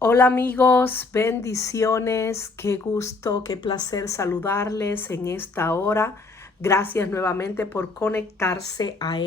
Hola amigos, bendiciones, qué gusto, qué placer saludarles en esta hora. Gracias nuevamente por conectarse a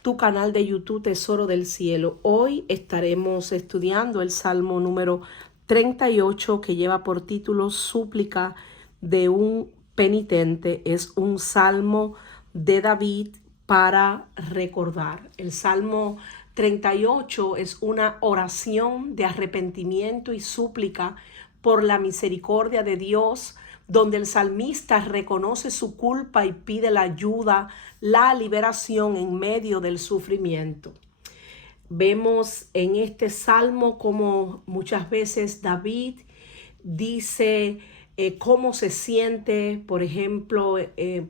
tu canal de YouTube Tesoro del Cielo. Hoy estaremos estudiando el Salmo número 38 que lleva por título Súplica de un penitente. Es un salmo de David para recordar. El Salmo 38 es una oración de arrepentimiento y súplica por la misericordia de Dios, donde el salmista reconoce su culpa y pide la ayuda, la liberación en medio del sufrimiento. Vemos en este salmo como muchas veces David dice cómo se siente. Por ejemplo,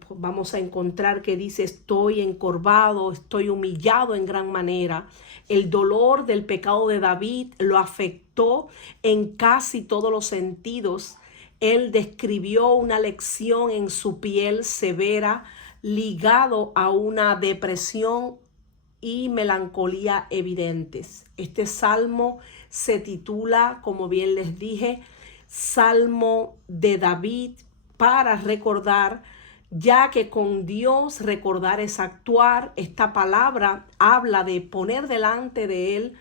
vamos a encontrar que dice: estoy encorvado, estoy humillado en gran manera. El dolor del pecado de David lo afectó en casi todos los sentidos. Él describió una lección en su piel severa ligado a una depresión y melancolía evidentes. Este salmo se titula, como bien les dije, Salmo de David para recordar, ya que con Dios recordar es actuar. Esta palabra habla de poner delante de Él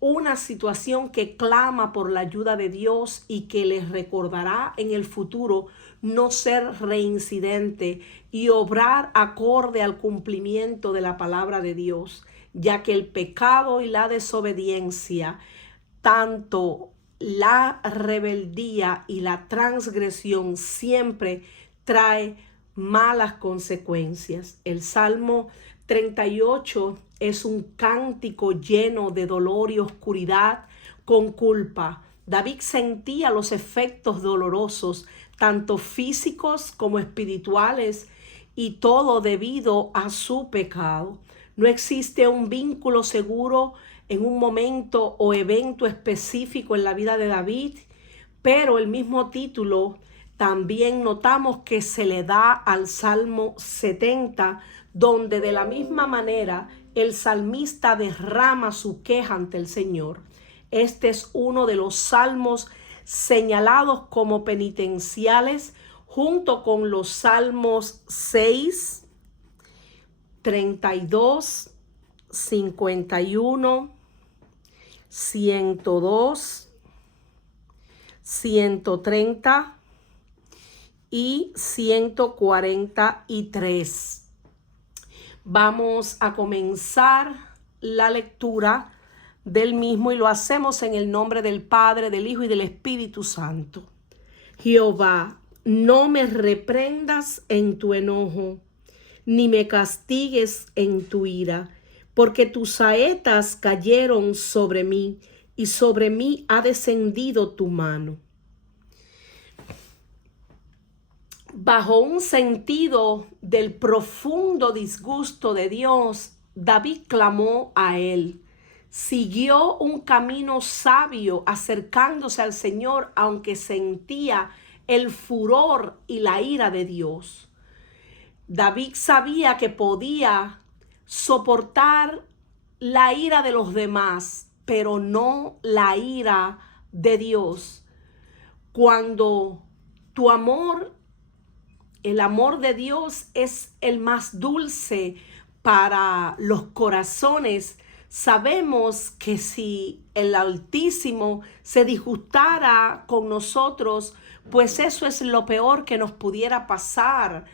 una situación que clama por la ayuda de Dios y que les recordará en el futuro no ser reincidente y obrar acorde al cumplimiento de la palabra de Dios, ya que el pecado y la desobediencia, tanto la rebeldía y la transgresión, siempre trae malas consecuencias. El Salmo 38 es un cántico lleno de dolor y oscuridad con culpa. David sentía los efectos dolorosos, tanto físicos como espirituales, y todo debido a su pecado. No existe un vínculo seguro en un momento o evento específico en la vida de David, pero el mismo título también notamos que se le da al Salmo 70, donde de la misma manera el salmista derrama su queja ante el Señor. Este es uno de los salmos señalados como penitenciales, junto con los salmos 6, 32, 51, 102, 130 y 143. Vamos a comenzar la lectura del mismo y lo hacemos en el nombre del Padre, del Hijo y del Espíritu Santo. Jehová, no me reprendas en tu enojo, ni me castigues en tu ira, porque tus saetas cayeron sobre mí, y sobre mí ha descendido tu mano. Bajo un sentido del profundo disgusto de Dios, David clamó a él. Siguió un camino sabio acercándose al Señor, aunque sentía el furor y la ira de Dios. David sabía que podía soportar la ira de los demás, pero no la ira de Dios. Cuando tu amor, el amor de Dios, es el más dulce para los corazones, sabemos que si el Altísimo se disgustara con nosotros, pues eso es lo peor que nos pudiera pasar.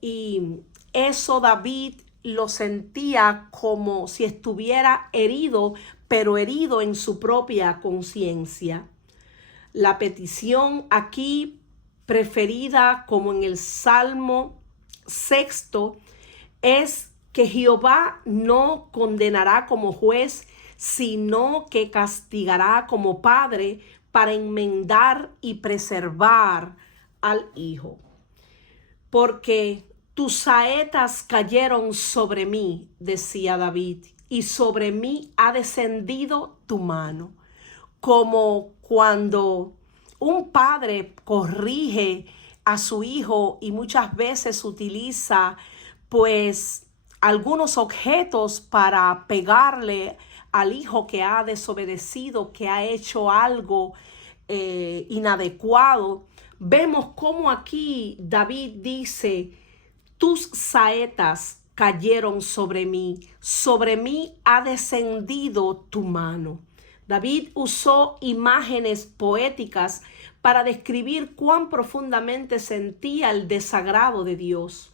Y eso David lo sentía como si estuviera herido, pero herido en su propia conciencia. La petición aquí preferida, como en el Salmo 6, es que Jehová no condenará como juez, sino que castigará como padre para enmendar y preservar al hijo. Porque tus saetas cayeron sobre mí, decía David, y sobre mí ha descendido tu mano. Como cuando un padre corrige a su hijo y muchas veces utiliza pues algunos objetos para pegarle al hijo que ha desobedecido, que ha hecho algo inadecuado, vemos cómo aquí David dice: tus saetas cayeron sobre mí ha descendido tu mano. David usó imágenes poéticas para describir cuán profundamente sentía el desagrado de Dios.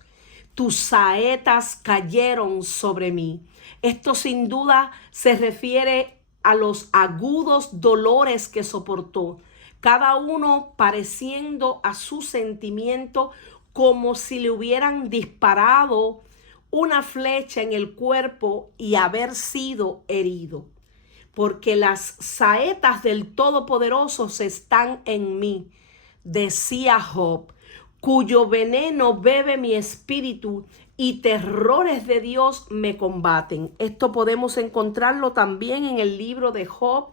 Tus saetas cayeron sobre mí. Esto sin duda se refiere a los agudos dolores que soportó, cada uno pareciendo a su sentimiento como si le hubieran disparado una flecha en el cuerpo y haber sido herido. Porque las saetas del Todopoderoso están en mí, decía Job, cuyo veneno bebe mi espíritu y terrores de Dios me combaten. Esto podemos encontrarlo también en el libro de Job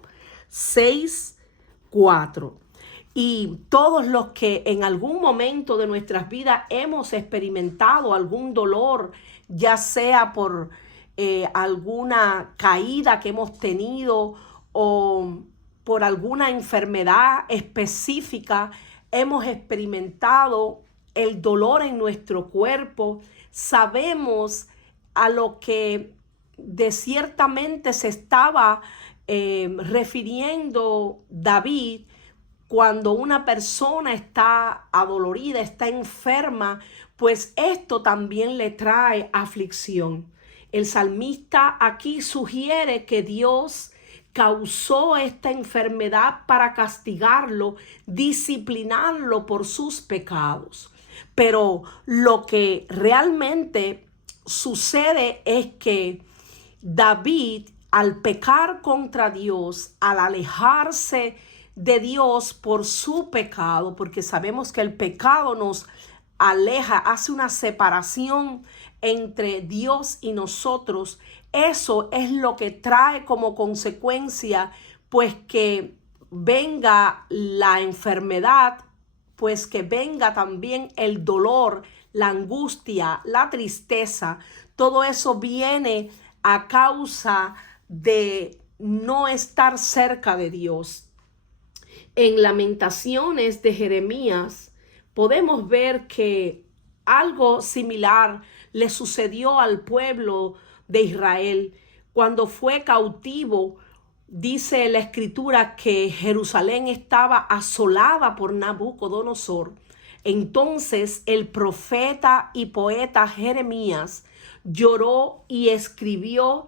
6:4. Y todos los que en algún momento de nuestras vidas hemos experimentado algún dolor, ya sea por alguna caída que hemos tenido o por alguna enfermedad específica, hemos experimentado el dolor en nuestro cuerpo, sabemos a lo que de ciertamente se estaba refiriendo David cuando una persona está adolorida, está enferma, pues esto también le trae aflicción. El salmista aquí sugiere que Dios causó esta enfermedad para castigarlo, disciplinarlo por sus pecados. Pero lo que realmente sucede es que David, al pecar contra Dios, al alejarse de Dios por su pecado, porque sabemos que el pecado nos aleja, hace una separación entre Dios y nosotros. Eso es lo que trae como consecuencia, pues, que venga la enfermedad, pues que venga también el dolor, la angustia, la tristeza. Todo eso viene a causa de no estar cerca de Dios. En Lamentaciones de Jeremías podemos ver que algo similar le sucedió al pueblo de Israel cuando fue cautivo. Dice la escritura que Jerusalén estaba asolada por Nabucodonosor. Entonces el profeta y poeta Jeremías lloró y escribió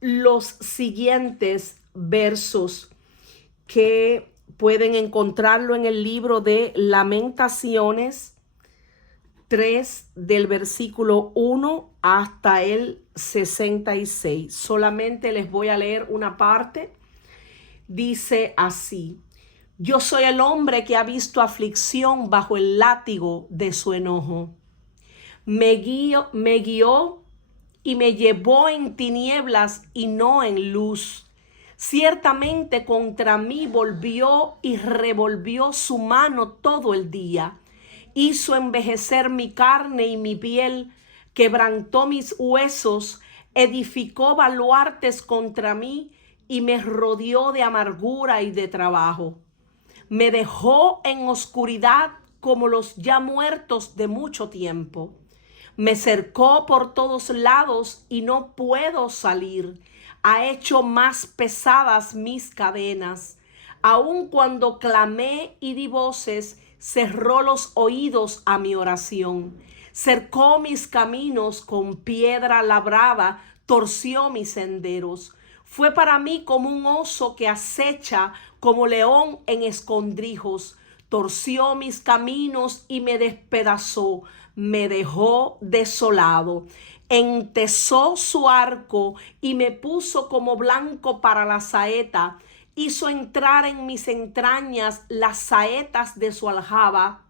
los siguientes versos que pueden encontrarlo en el libro de Lamentaciones 3, del versículo 1 hasta el 66. Solamente les voy a leer una parte. Dice así: yo soy el hombre que ha visto aflicción bajo el látigo de su enojo. Me guió y me llevó en tinieblas y no en luz. Ciertamente contra mí volvió y revolvió su mano todo el día. Hizo envejecer mi carne y mi piel, quebrantó mis huesos, edificó baluartes contra mí y me rodeó de amargura y de trabajo. Me dejó en oscuridad como los ya muertos de mucho tiempo. Me cercó por todos lados y no puedo salir. Ha hecho más pesadas mis cadenas. Aun cuando clamé y di voces, cerró los oídos a mi oración. Cercó mis caminos con piedra labrada, torció mis senderos. Fue para mí como un oso que acecha, como león en escondrijos. Torció mis caminos y me despedazó, me dejó desolado. Entesó su arco y me puso como blanco para la saeta. Hizo entrar en mis entrañas las saetas de su aljaba.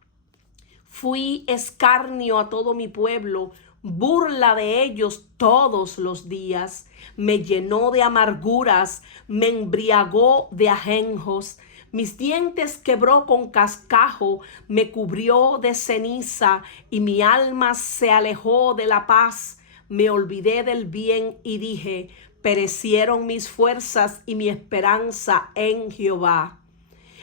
Fui escarnio a todo mi pueblo, burla de ellos todos los días. Me llenó de amarguras, me embriagó de ajenjos. Mis dientes quebró con cascajo, me cubrió de ceniza y mi alma se alejó de la paz. Me olvidé del bien y dije: perecieron mis fuerzas y mi esperanza en Jehová.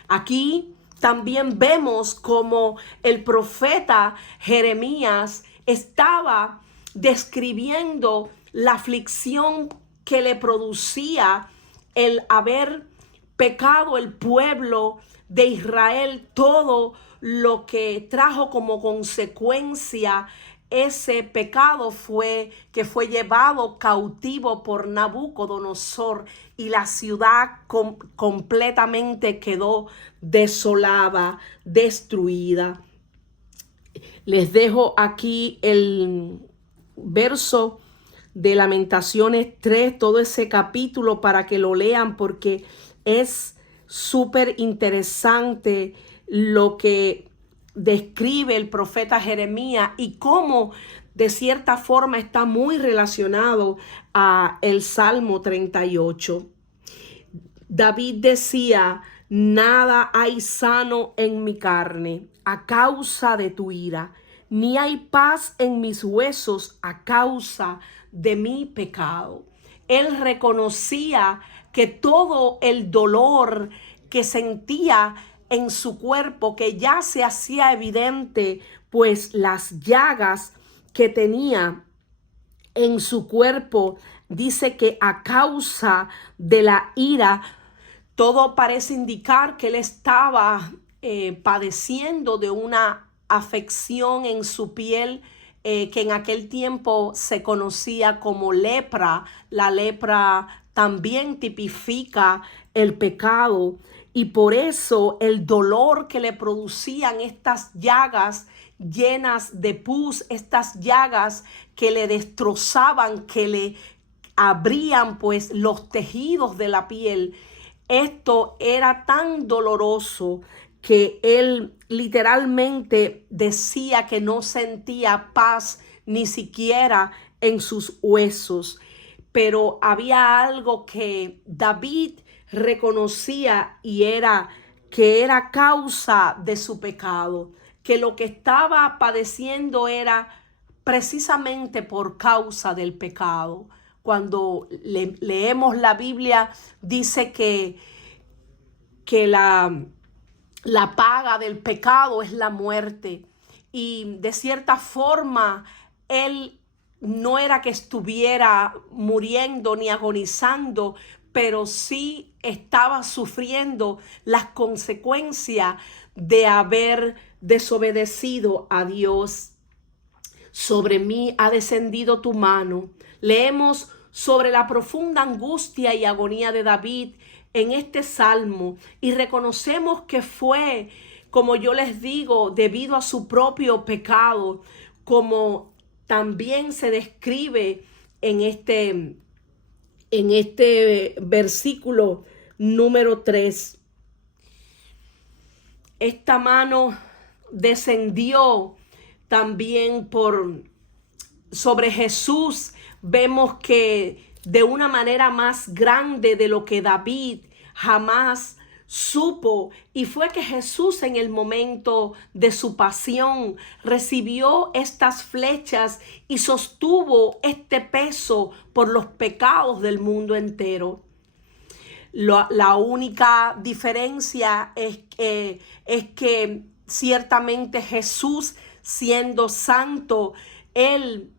Aquí también vemos como el profeta Jeremías estaba describiendo la aflicción que le producía el haber pecado el pueblo de Israel, todo lo que trajo como consecuencia ese pecado fue que fue llevado cautivo por Nabucodonosor y la ciudad completamente quedó desolada, destruida. Les dejo aquí el verso de Lamentaciones 3, todo ese capítulo para que lo lean porque es súper interesante lo que describe el profeta Jeremías y cómo de cierta forma está muy relacionado a el Salmo 38. David decía: nada hay sano en mi carne a causa de tu ira, ni hay paz en mis huesos a causa de mi pecado. Él reconocía que todo el dolor que sentía en su cuerpo, que ya se hacía evidente, pues las llagas que tenía en su cuerpo, dice que a causa de la ira, todo parece indicar que él estaba padeciendo de una afección en su piel que en aquel tiempo se conocía como lepra. La lepra también tipifica el pecado y por eso el dolor que le producían estas llagas llenas de pus, estas llagas que le destrozaban, que le abrían pues los tejidos de la piel. Esto era tan doloroso que él literalmente decía que no sentía paz ni siquiera en sus huesos. Pero había algo que David reconocía y era que era causa de su pecado, que lo que estaba padeciendo era precisamente por causa del pecado. Cuando leemos la Biblia, dice que la paga del pecado es la muerte. Y de cierta forma, él no era que estuviera muriendo ni agonizando, pero sí estaba sufriendo las consecuencias de haber desobedecido a Dios. Sobre mí ha descendido tu mano. Leemos sobre la profunda angustia y agonía de David en este salmo y reconocemos que fue, como yo les digo, debido a su propio pecado, como también se describe en este versículo número 3. Esta mano descendió también sobre Jesús. Vemos que de una manera más grande de lo que David jamás supo, y fue que Jesús en el momento de su pasión recibió estas flechas y sostuvo este peso por los pecados del mundo entero. La única diferencia es que ciertamente Jesús, siendo santo, él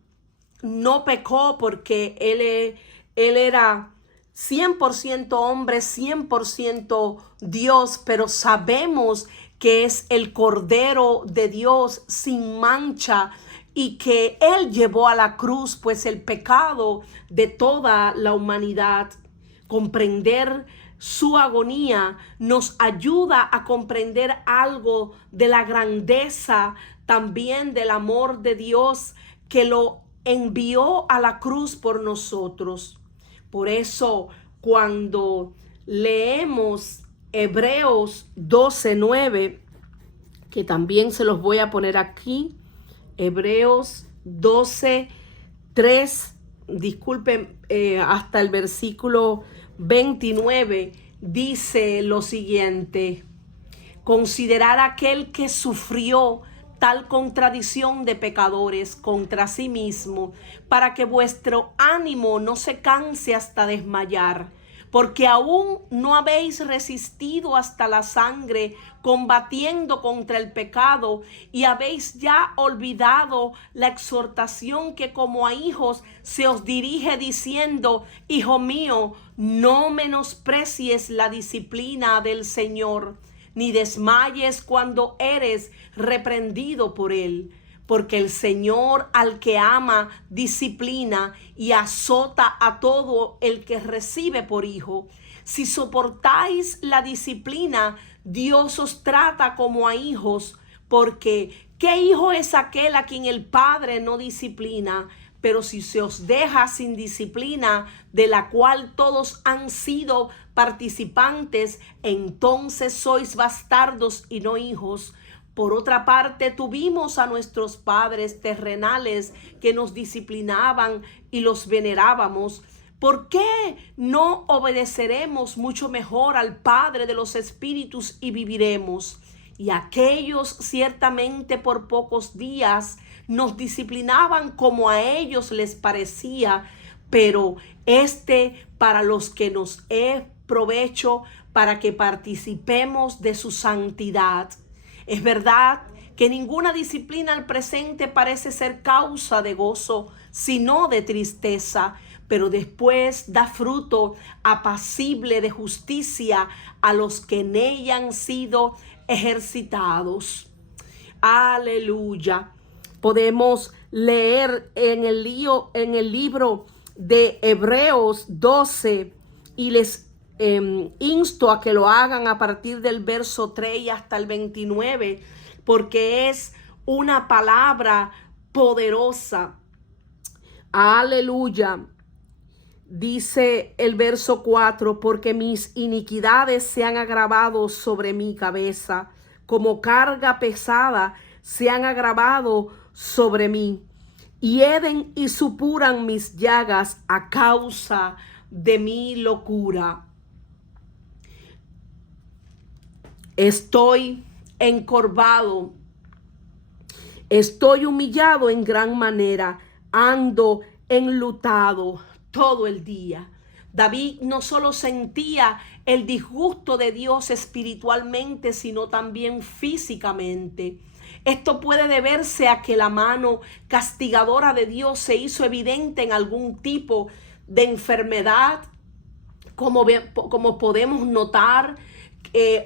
no pecó porque él era 100% hombre, 100% Dios, pero sabemos que es el Cordero de Dios sin mancha y que él llevó a la cruz pues el pecado de toda la humanidad. Comprender su agonía nos ayuda a comprender algo de la grandeza también del amor de Dios que lo envió a la cruz por nosotros. Por eso cuando leemos Hebreos 12:9, que también se los voy a poner aquí, Hebreos 12:3, disculpen, hasta el versículo 29, dice lo siguiente: considerar aquel que sufrió tal contradicción de pecadores contra sí mismo, para que vuestro ánimo no se canse hasta desmayar, porque aún no habéis resistido hasta la sangre, combatiendo contra el pecado, y habéis ya olvidado la exhortación que como a hijos se os dirige diciendo: Hijo mío, no menosprecies la disciplina del Señor, ni desmayes cuando eres reprendido por él. Porque el Señor al que ama disciplina y azota a todo el que recibe por hijo. Si soportáis la disciplina, Dios os trata como a hijos, porque ¿qué hijo es aquel a quien el Padre no disciplina? Pero si se os deja sin disciplina, de la cual todos han sido participantes, entonces sois bastardos y no hijos. Por otra parte, tuvimos a nuestros padres terrenales que nos disciplinaban y los venerábamos. ¿Por qué no obedeceremos mucho mejor al Padre de los Espíritus y viviremos? Y aquellos ciertamente por pocos días nos disciplinaban como a ellos les parecía, pero para los que nos es provecho, para que participemos de su santidad. Es verdad que ninguna disciplina al presente parece ser causa de gozo, sino de tristeza, pero después da fruto apacible de justicia a los que en ella han sido ejercitados. Aleluya. Podemos leer en el libro de Hebreos 12 y les insto a que lo hagan a partir del verso 3 y hasta el 29, porque es una palabra poderosa. Aleluya. Dice el verso 4: porque mis iniquidades se han agravado sobre mi cabeza, como carga pesada se han agravado sobre mí. Hieden y supuran mis llagas a causa de mi locura. Estoy encorvado, estoy humillado en gran manera, ando enlutado todo el día. David no solo sentía el disgusto de Dios espiritualmente, sino también físicamente. Esto puede deberse a que la mano castigadora de Dios se hizo evidente en algún tipo de enfermedad, como podemos notar,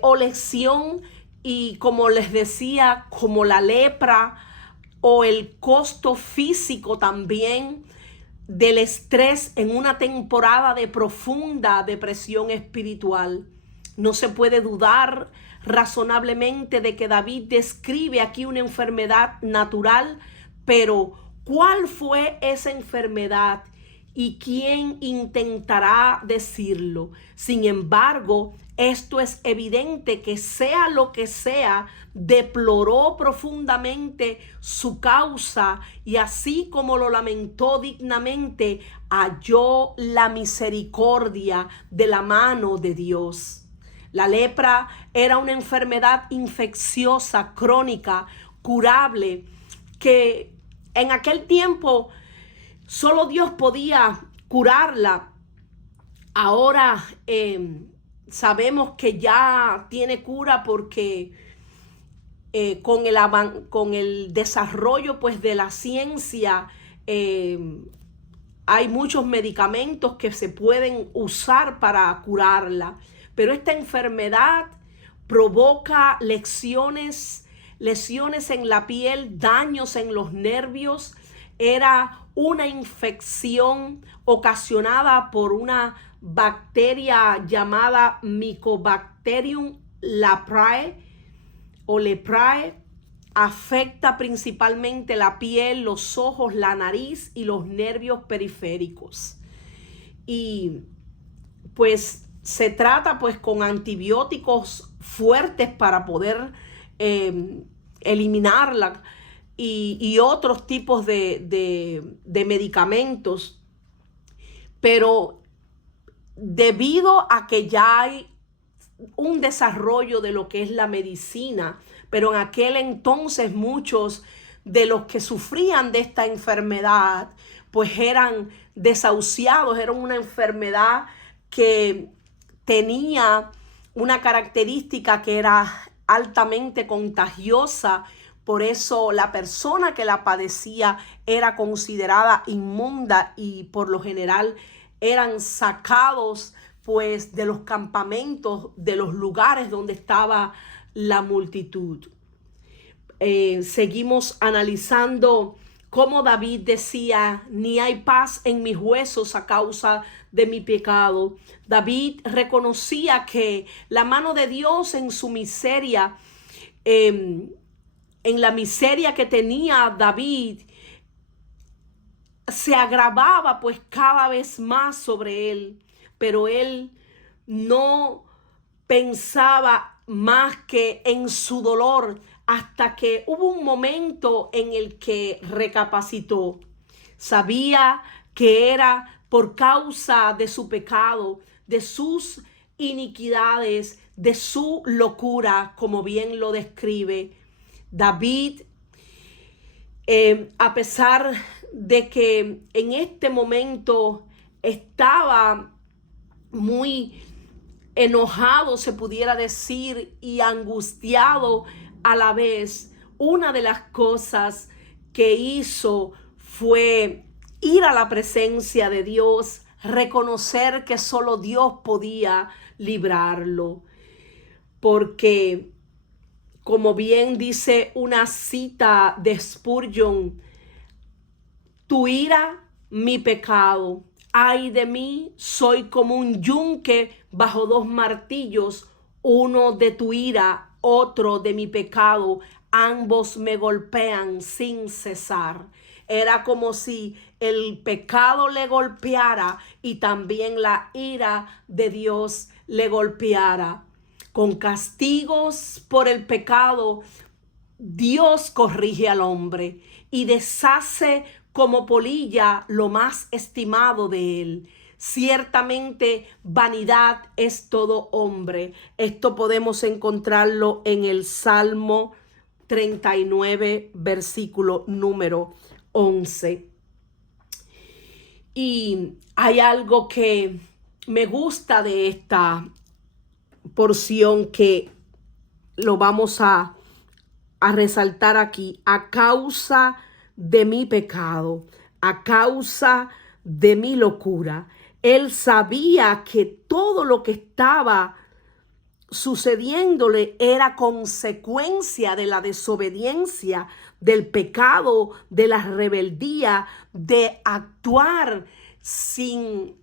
o lesión, y como les decía, como la lepra, o el costo físico también del estrés en una temporada de profunda depresión espiritual. No se puede dudar razonablemente de que David describe aquí una enfermedad natural, pero ¿cuál fue esa enfermedad? ¿Y quién intentará decirlo? Sin embargo, esto es evidente que sea lo que sea, deploró profundamente su causa y así como lo lamentó dignamente, halló la misericordia de la mano de Dios. La lepra era una enfermedad infecciosa, crónica, curable, que en aquel tiempo solo Dios podía curarla. Ahora sabemos que ya tiene cura porque con el desarrollo pues de la ciencia hay muchos medicamentos que se pueden usar para curarla. Pero esta enfermedad provoca lesiones en la piel, daños en los nervios. Era una infección ocasionada por una bacteria llamada Mycobacterium leprae o leprae. Afecta principalmente la piel, los ojos, la nariz y los nervios periféricos. Y pues se trata pues con antibióticos fuertes para poder eliminarla y otros tipos de medicamentos. Pero debido a que ya hay un desarrollo de lo que es la medicina, pero en aquel entonces muchos de los que sufrían de esta enfermedad pues eran desahuciados. Era una enfermedad que tenía una característica que era altamente contagiosa. Por eso la persona que la padecía era considerada inmunda y por lo general eran sacados pues de los campamentos, de los lugares donde estaba la multitud. Seguimos analizando cómo David decía: ni hay paz en mis huesos a causa de mi pecado. David reconocía que la mano de Dios en su miseria, en la miseria que tenía David, se agravaba pues cada vez más sobre él, pero él no pensaba más que en su dolor, hasta que hubo un momento en el que recapacitó. Sabía que era por causa de su pecado, de sus iniquidades, de su locura, como bien lo describe David. A pesar de que en este momento estaba muy enojado, se pudiera decir, y angustiado a la vez, una de las cosas que hizo fue ir a la presencia de Dios, reconocer que solo Dios podía librarlo, porque como bien dice una cita de Spurgeon: tu ira, mi pecado. Ay de mí, soy como un yunque bajo dos martillos, uno de tu ira, otro de mi pecado. Ambos me golpean sin cesar. Era como si el pecado le golpeara y también la ira de Dios le golpeara. Con castigos por el pecado, Dios corrige al hombre y deshace como polilla lo más estimado de él. Ciertamente vanidad es todo hombre. Esto podemos encontrarlo en el Salmo 39, versículo número 11. Y hay algo que me gusta de esta porción que lo vamos a resaltar aquí: a causa de mi pecado, a causa de mi locura. Él sabía que todo lo que estaba sucediéndole era consecuencia de la desobediencia, del pecado, de la rebeldía, de actuar sin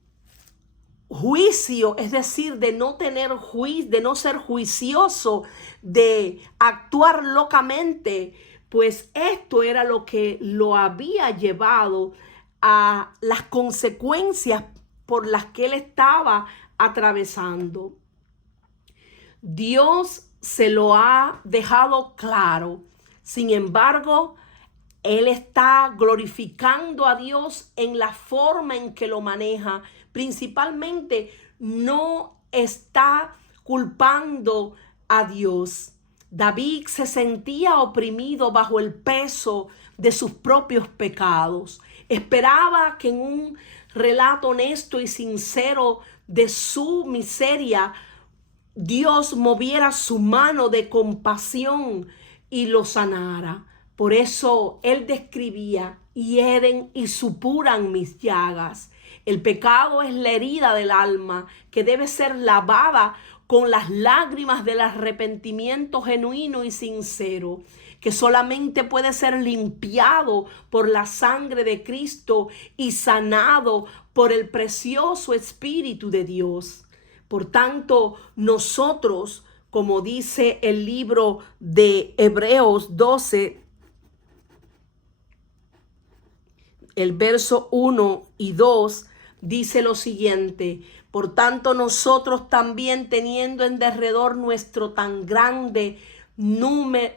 juicio, es decir, de no tener juicio, de no ser juicioso, de actuar locamente. Pues esto era lo que lo había llevado a las consecuencias por las que él estaba atravesando. Dios se lo ha dejado claro. Sin embargo, él está glorificando a Dios en la forma en que lo maneja. Principalmente no está culpando a Dios. David se sentía oprimido bajo el peso de sus propios pecados. Esperaba que en un relato honesto y sincero de su miseria, Dios moviera su mano de compasión y lo sanara. Por eso él describía: hieren y supuran mis llagas. El pecado es la herida del alma que debe ser lavada con las lágrimas del arrepentimiento genuino y sincero, que solamente puede ser limpiado por la sangre de Cristo y sanado por el precioso Espíritu de Dios. Por tanto, nosotros, como dice el libro de Hebreos 12, el verso 1 y 2, dice lo siguiente: por tanto, nosotros también, teniendo en derredor nuestro tan grande nube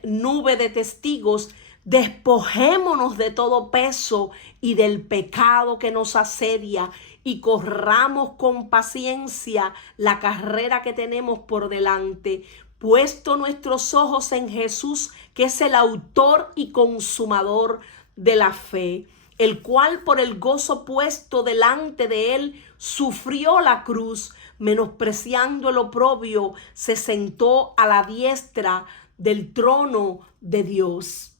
de testigos, despojémonos de todo peso y del pecado que nos asedia, y corramos con paciencia la carrera que tenemos por delante, puesto nuestros ojos en Jesús, que es el autor y consumador de la fe, el cual por el gozo puesto delante de él sufrió la cruz, menospreciando el oprobio, se sentó a la diestra del trono de Dios.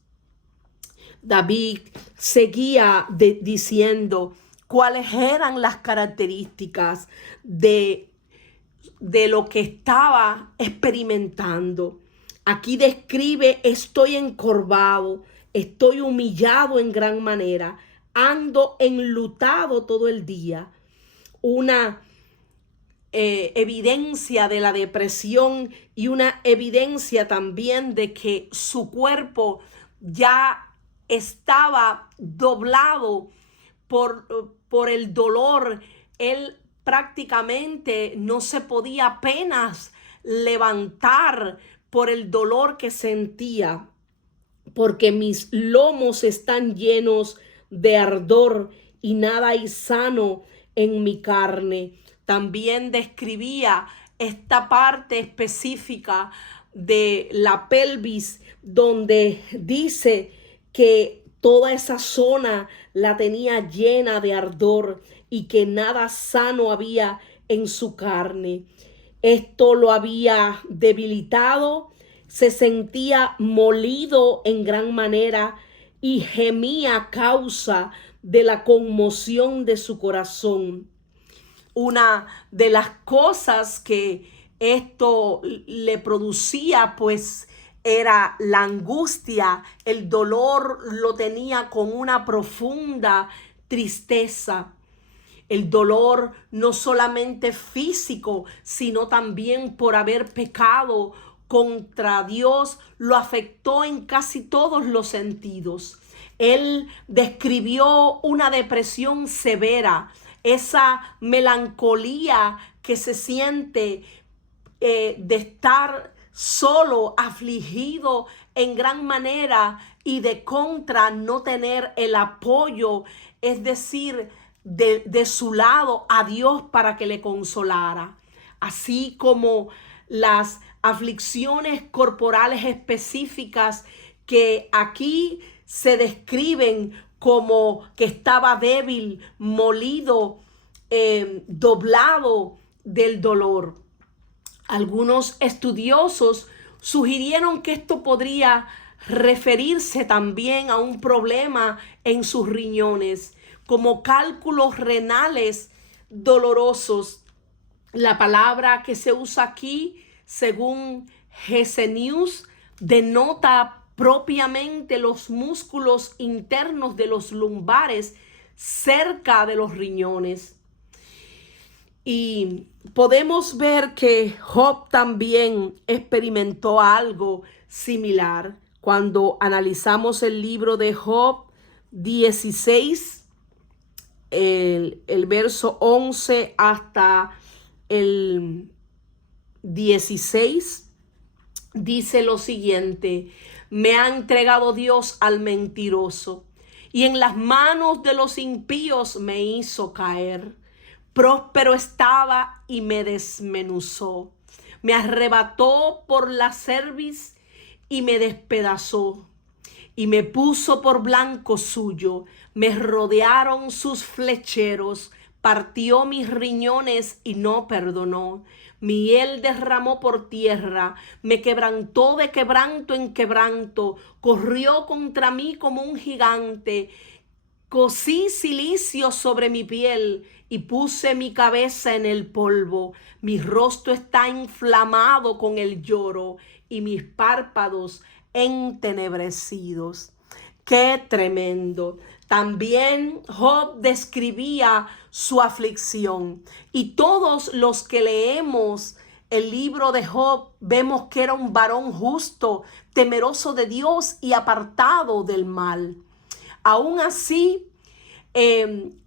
David seguía diciendo cuáles eran las características de lo que estaba experimentando. Aquí describe: estoy encorvado, estoy humillado en gran manera, ando enlutado todo el día. Una evidencia de la depresión y una evidencia también de que su cuerpo ya estaba doblado por el dolor. Él prácticamente no se podía apenas levantar por el dolor que sentía, porque mis lomos están llenos de ardor y nada hay sano en mi carne. También describía esta parte específica de la pelvis, donde dice que toda esa zona la tenía llena de ardor y que nada sano había en su carne. Esto lo había debilitado, se sentía molido en gran manera y gemía a causa de la conmoción de su corazón. Una de las cosas que esto le producía, pues, era la angustia. El dolor lo tenía con una profunda tristeza. El dolor no solamente físico, sino también por haber pecado contra Dios, lo afectó en casi todos los sentidos. Él describió una depresión severa, esa melancolía que se siente de estar solo, afligido en gran manera y de contra no tener el apoyo, es decir, de su lado a Dios para que le consolara. Así como las aflicciones corporales específicas que aquí se describen como que estaba débil, molido, doblado del dolor. Algunos estudiosos sugirieron que esto podría referirse también a un problema en sus riñones, como cálculos renales dolorosos. La palabra que se usa aquí, según Gesenius, denota propiamente los músculos internos de los lumbares cerca de los riñones. Y podemos ver que Job también experimentó algo similar. Cuando analizamos el libro de Job 16, el verso 11 hasta el 16, dice lo siguiente: me ha entregado Dios al mentiroso, y en las manos de los impíos me hizo caer. Próspero estaba y me desmenuzó. Me arrebató por la cerviz y me despedazó. Y me puso por blanco suyo. Me rodearon sus flecheros. Partió mis riñones y no perdonó. Mi hiel derramó por tierra. Me quebrantó de quebranto en quebranto. Corrió contra mí como un gigante. Cosí cilicio sobre mi piel y puse mi cabeza en el polvo. Mi rostro está inflamado con el lloro y mis párpados entenebrecidos. ¡Qué tremendo! También Job describía su aflicción, y todos los que leemos el libro de Job vemos que era un varón justo, temeroso de Dios y apartado del mal. Aún así,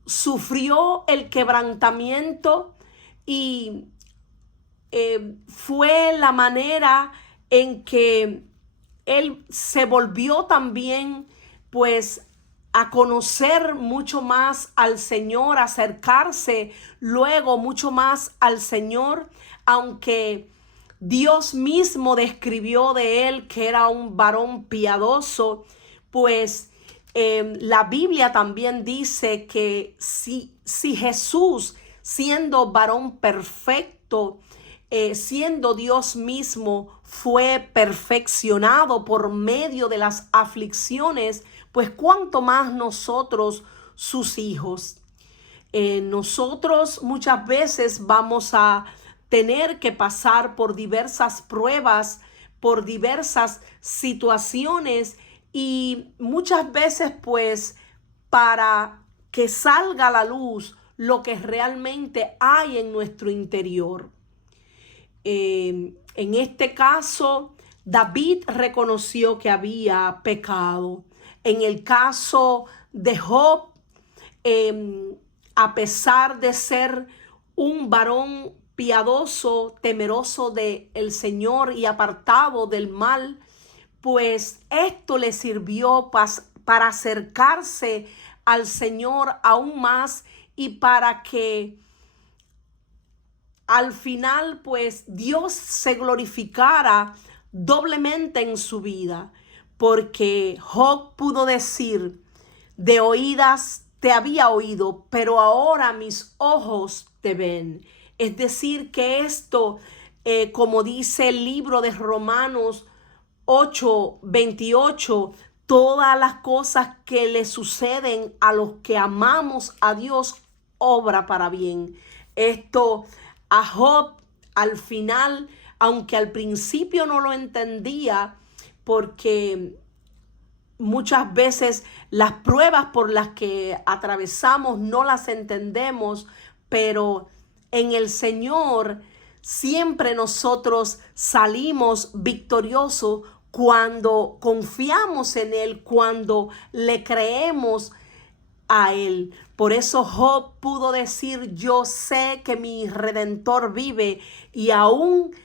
sufrió el quebrantamiento y fue la manera en que él se volvió también, pues, a conocer mucho más al Señor, acercarse luego mucho más al Señor, aunque Dios mismo describió de él que era un varón piadoso, pues la Biblia también dice que si Jesús, siendo varón perfecto, siendo Dios mismo, fue perfeccionado por medio de las aflicciones, pues cuánto más nosotros, sus hijos. Nosotros muchas veces vamos a tener que pasar por diversas pruebas, por diversas situaciones y muchas veces pues para que salga a la luz lo que realmente hay en nuestro interior. En este caso, David reconoció que había pecado. En el caso de Job, a pesar de ser un varón piadoso, temeroso del Señor y apartado del mal, pues esto le sirvió para acercarse al Señor aún más y para que al final pues Dios se glorificara doblemente en su vida, porque Job pudo decir: de oídas te había oído, pero ahora mis ojos te ven. Es decir, que esto, como dice el libro de Romanos 8:28, todas las cosas que le suceden a los que amamos a Dios obra para bien. Esto a Job al final, aunque al principio no lo entendía, porque muchas veces las pruebas por las que atravesamos no las entendemos, pero en el Señor siempre nosotros salimos victoriosos cuando confiamos en Él, cuando le creemos a Él. Por eso Job pudo decir: yo sé que mi Redentor vive y aún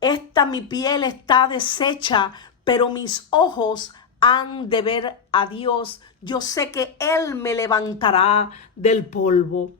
esta mi piel está deshecha, pero mis ojos han de ver a Dios. Yo sé que Él me levantará del polvo.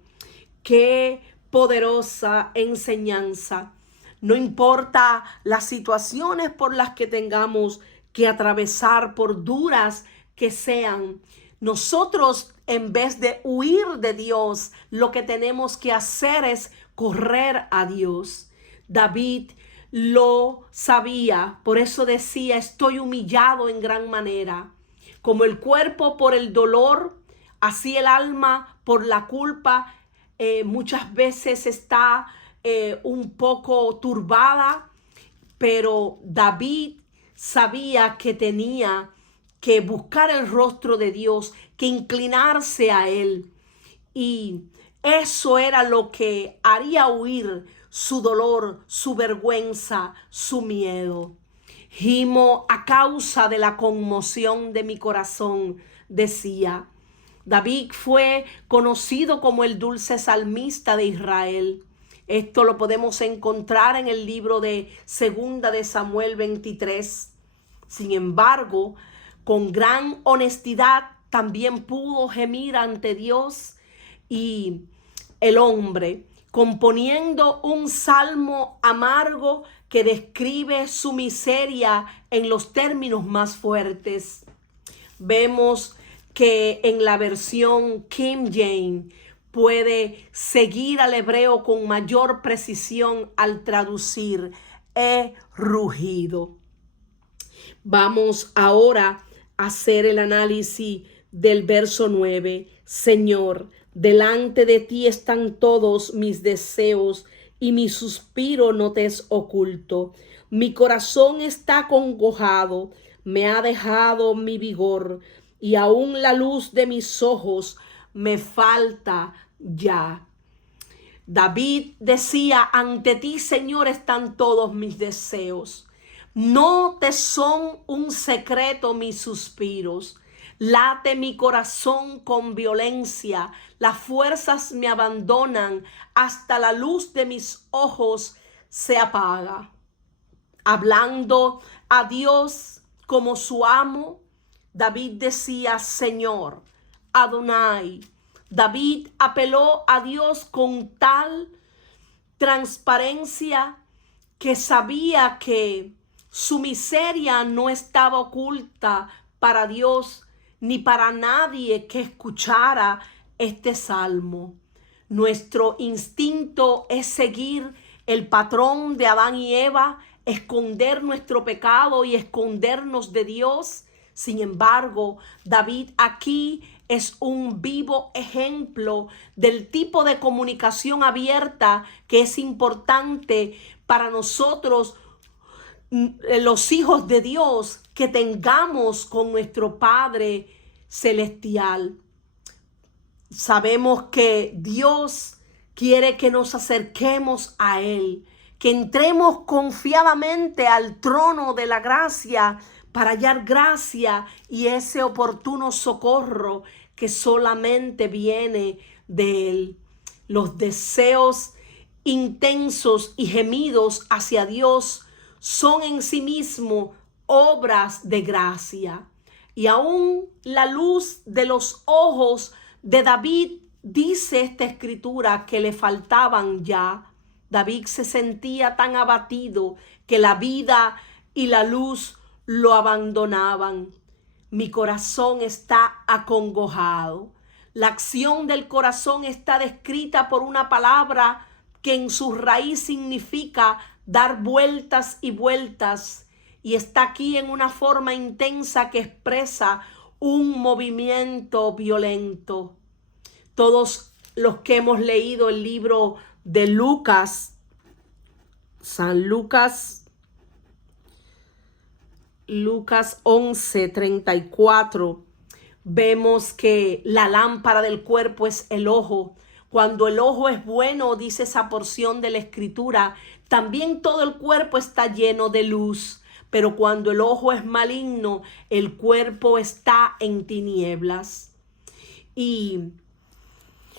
Qué poderosa enseñanza. No importa las situaciones por las que tengamos que atravesar, por duras que sean, nosotros, en vez de huir de Dios, lo que tenemos que hacer es correr a Dios. David lo sabía, por eso decía: estoy humillado en gran manera. Como el cuerpo por el dolor, así el alma por la culpa muchas veces está un poco turbada, pero David sabía que tenía que buscar el rostro de Dios, que inclinarse a Él. Y eso era lo que haría huir su dolor, su vergüenza, su miedo. Gimo a causa de la conmoción de mi corazón, decía. David fue conocido como el dulce salmista de Israel. Esto lo podemos encontrar en el libro de Segunda de Samuel 23. Sin embargo, con gran honestidad también pudo gemir ante Dios y el hombre, componiendo un salmo amargo que describe su miseria en los términos más fuertes. Vemos que en la versión King James puede seguir al hebreo con mayor precisión al traducir: he rugido. Vamos ahora a hacer el análisis del verso 9. Señor, delante de ti están todos mis deseos y mi suspiro no te es oculto. Mi corazón está congojado, me ha dejado mi vigor y aún la luz de mis ojos me falta ya. David decía: ante ti, Señor, están todos mis deseos. No te son un secreto mis suspiros. Late mi corazón con violencia, las fuerzas me abandonan, hasta la luz de mis ojos se apaga. Hablando a Dios como su amo, David decía, Señor, Adonai. David apeló a Dios con tal transparencia que sabía que su miseria no estaba oculta para Dios ni para nadie que escuchara este salmo. Nuestro instinto es seguir el patrón de Adán y Eva, esconder nuestro pecado y escondernos de Dios. Sin embargo, David aquí es un vivo ejemplo del tipo de comunicación abierta que es importante para nosotros, los hijos de Dios, que tengamos con nuestro Padre Celestial. Sabemos que Dios quiere que nos acerquemos a Él, que entremos confiadamente al trono de la gracia para hallar gracia y ese oportuno socorro que solamente viene de Él. Los deseos intensos y gemidos hacia Dios son en sí mismos obras de gracia. Y aún la luz de los ojos de David, dice esta escritura, que le faltaban ya. David se sentía tan abatido que la vida y la luz lo abandonaban. Mi corazón está acongojado. La acción del corazón está descrita por una palabra que en su raíz significa dar vueltas y vueltas, y está aquí en una forma intensa que expresa un movimiento violento. Todos los que hemos leído el libro de Lucas, San Lucas 11:34, vemos que la lámpara del cuerpo es el ojo. Cuando el ojo es bueno, dice esa porción de la escritura, también todo el cuerpo está lleno de luz. Pero cuando el ojo es maligno, el cuerpo está en tinieblas. Y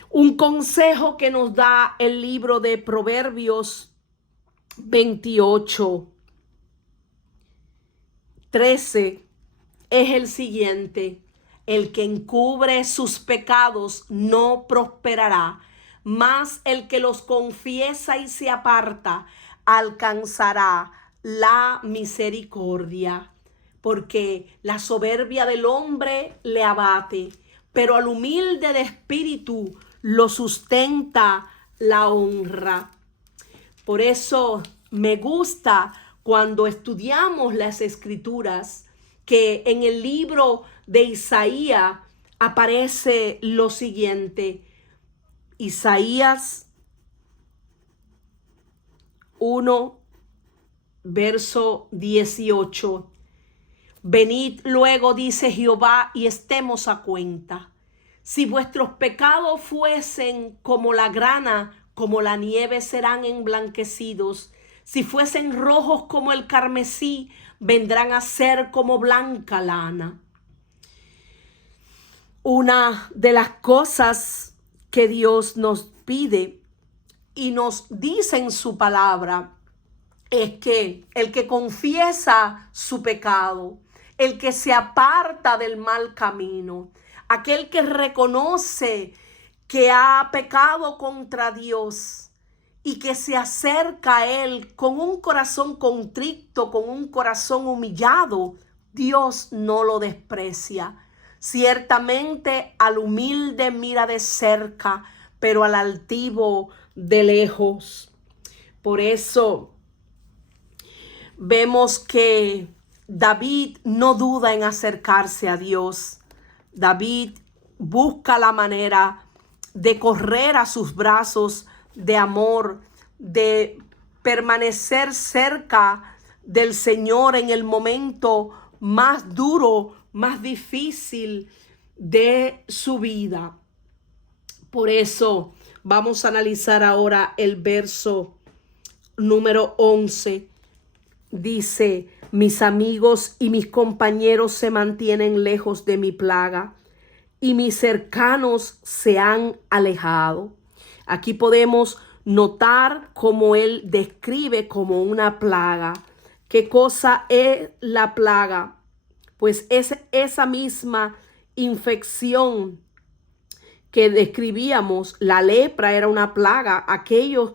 un consejo que nos da el libro de Proverbios 28:13 es el siguiente: el que encubre sus pecados no prosperará, mas el que los confiesa y se aparta alcanzará la misericordia. Porque la soberbia del hombre le abate, pero al humilde de espíritu lo sustenta la honra. Por eso me gusta cuando estudiamos las escrituras que en el libro de Isaías aparece lo siguiente. Isaías 1, verso 18. Venid luego, dice Jehová, y estemos a cuenta. Si vuestros pecados fuesen como la grana, como la nieve serán emblanquecidos. Si fuesen rojos como el carmesí, vendrán a ser como blanca lana. Una de las cosas que Dios nos pide y nos dice en su palabra es que el que confiesa su pecado, el que se aparta del mal camino, aquel que reconoce que ha pecado contra Dios y que se acerca a Él con un corazón contrito, con un corazón humillado, Dios no lo desprecia. Ciertamente al humilde mira de cerca, pero al altivo de lejos. Por eso vemos que David no duda en acercarse a Dios. David busca la manera de correr a sus brazos de amor, de permanecer cerca del Señor en el momento más duro, más difícil de su vida. Por eso vamos a analizar ahora el verso número 11. Dice: mis amigos y mis compañeros se mantienen lejos de mi plaga, y mis cercanos se han alejado. Aquí podemos notar cómo él describe como una plaga. ¿Qué cosa es la plaga? pues es esa misma infección que describíamos. La lepra era una plaga. Aquellos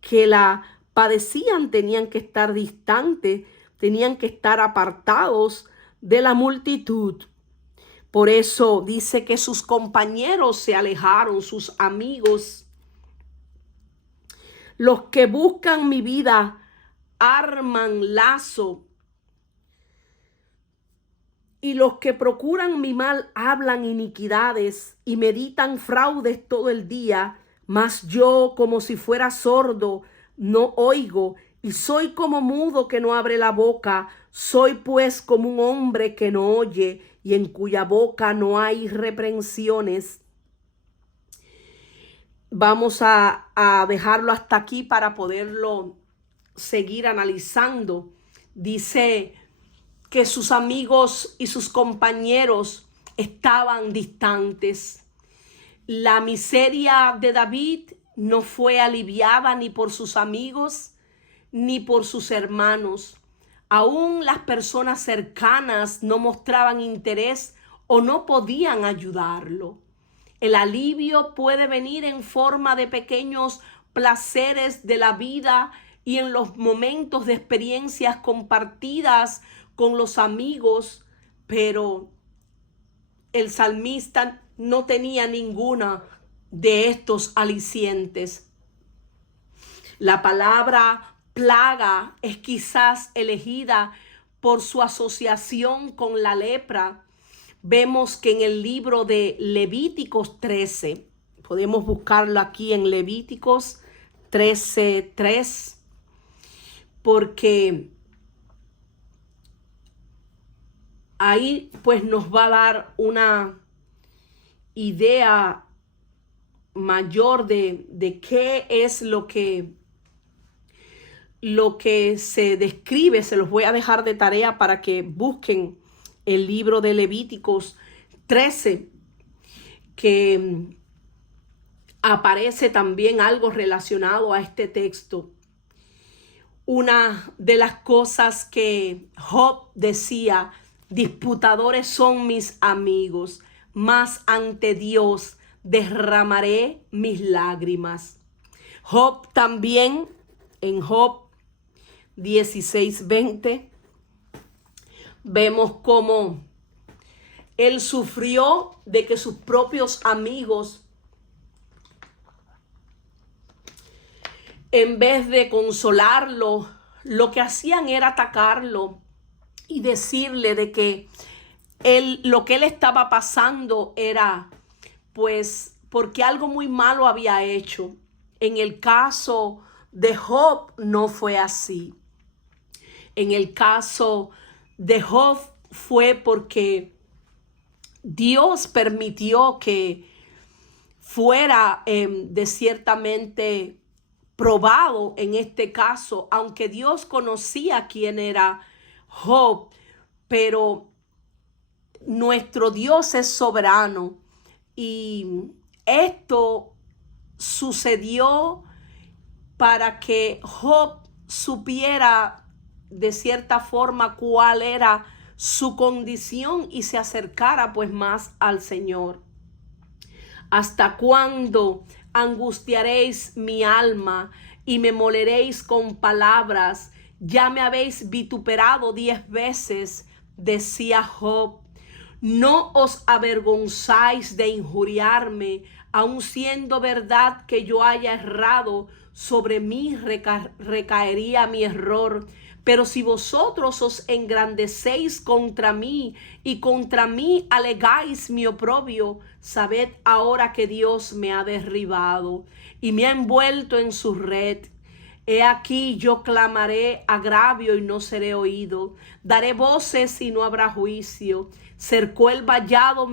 que la padecían tenían que estar distantes, tenían que estar apartados de la multitud. Por eso dice que sus compañeros se alejaron, sus amigos. Los que buscan mi vida arman lazo, y los que procuran mi mal hablan iniquidades y meditan fraudes todo el día. Mas yo, como si fuera sordo, no oigo, y soy como mudo que no abre la boca. Soy pues como un hombre que no oye, y en cuya boca no hay reprensiones. Vamos a dejarlo hasta aquí para poderlo seguir analizando. Dice que sus amigos y sus compañeros estaban distantes. La miseria de David no fue aliviada ni por sus amigos ni por sus hermanos. Aún las personas cercanas no mostraban interés o no podían ayudarlo. El alivio puede venir en forma de pequeños placeres de la vida y en los momentos de experiencias compartidas con los amigos, pero el salmista no tenía ninguna de estos alicientes. La palabra plaga es quizás elegida por su asociación con la lepra. Vemos que en el libro de Levíticos 13, podemos buscarlo aquí en Levíticos 13:3, porque ahí pues nos va a dar una idea mayor de qué es lo que se describe. Se los voy a dejar de tarea para que busquen el libro de Levíticos 13, que aparece también algo relacionado a este texto. Una de las cosas que Job decía: disputadores son mis amigos, mas ante Dios derramaré mis lágrimas. Job también, en Job 16:20, vemos cómo él sufrió de que sus propios amigos, en vez de consolarlo, lo que hacían era atacarlo y decirle de que lo que él estaba pasando era pues porque algo muy malo había hecho. En el caso de Job no fue así. En el caso de Job fue porque Dios permitió que fuera de ciertamente probado en este caso, aunque Dios conocía quién era Job, pero nuestro Dios es soberano y esto sucedió para que Job supiera de cierta forma cuál era su condición y se acercara pues más al Señor. ¿Hasta cuándo angustiaréis mi alma y me moleréis con palabras? Ya me habéis vituperado 10 veces, decía Job. No os avergonzáis de injuriarme, aun siendo verdad que yo haya errado, sobre mí recaería mi error. Pero si vosotros os engrandecéis contra mí y contra mí alegáis mi oprobio, sabed ahora que Dios me ha derribado y me ha envuelto en su red. He aquí yo clamaré agravio y no seré oído. Daré voces y no habrá juicio. Cercó de vallado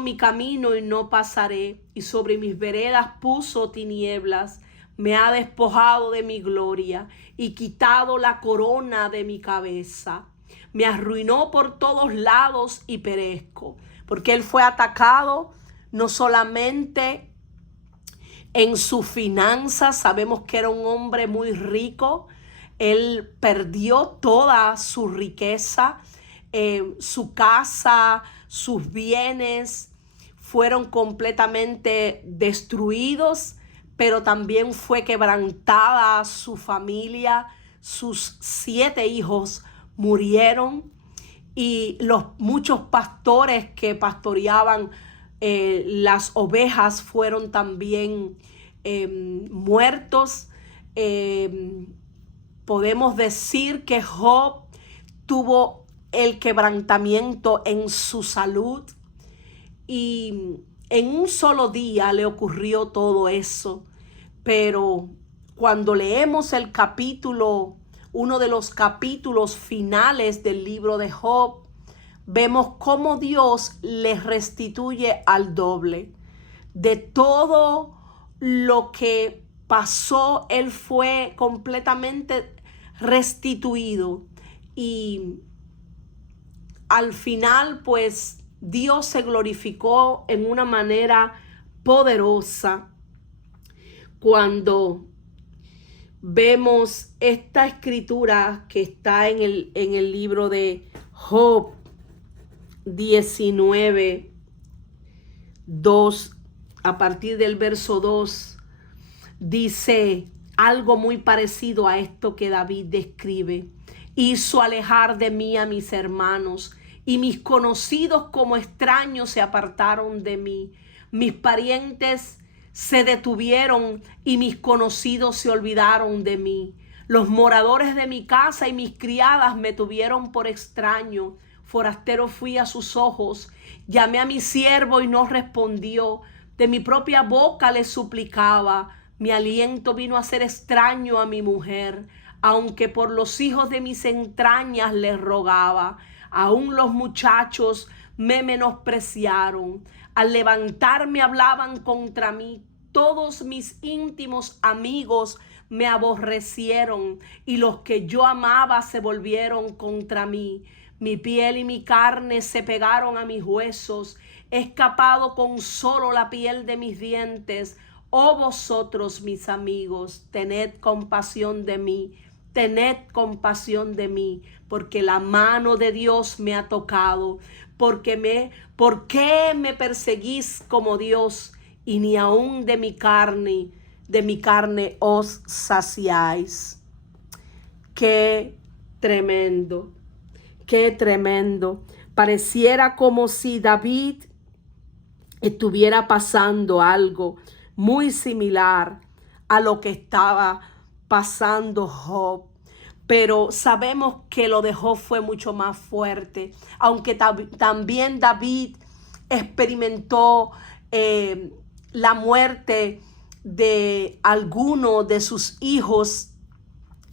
mi camino y no pasaré. Y sobre mis veredas puso tinieblas. Me ha despojado de mi gloria y quitado la corona de mi cabeza. Me arruinó por todos lados y perezco. Porque él fue atacado no solamente en sus finanzas. Sabemos que era un hombre muy rico. Él perdió toda su riqueza. su casa, sus bienes fueron completamente destruidos, pero también fue quebrantada su familia. Sus 7 hijos murieron y los muchos pastores que pastoreaban las ovejas fueron también muertos. Podemos decir que Job tuvo el quebrantamiento en su salud y en un solo día le ocurrió todo eso. Pero cuando leemos el capítulo, uno de los capítulos finales del libro de Job, vemos cómo Dios le restituye al doble. De todo lo que pasó, él fue completamente restituido. Y al final, pues, Dios se glorificó en una manera poderosa cuando vemos esta escritura que está en el libro de Job 19, 2, a partir del verso 2, dice algo muy parecido a esto que David describe. Hizo alejar de mí a mis hermanos, y mis conocidos como extraños se apartaron de mí. Mis parientes se detuvieron y mis conocidos se olvidaron de mí. Los moradores de mi casa y mis criadas me tuvieron por extraño. Forastero fui a sus ojos. Llamé a mi siervo y no respondió. De mi propia boca le suplicaba. Mi aliento vino a ser extraño a mi mujer, aunque por los hijos de mis entrañas le rogaba. Aún los muchachos me menospreciaron. Al levantarme hablaban contra mí. Todos mis íntimos amigos me aborrecieron, y los que yo amaba se volvieron contra mí. Mi piel y mi carne se pegaron a mis huesos. He escapado con solo la piel de mis dientes. Oh vosotros, mis amigos, tened compasión de mí. Tened compasión de mí, porque la mano de Dios me ha tocado. ¿Por qué me perseguís como Dios? Y ni aun de mi carne os saciáis. Qué tremendo, qué tremendo. Pareciera como si David estuviera pasando algo muy similar a lo que estaba pasando Job, pero sabemos que lo de Job fue mucho más fuerte, aunque también David experimentó la muerte de alguno de sus hijos,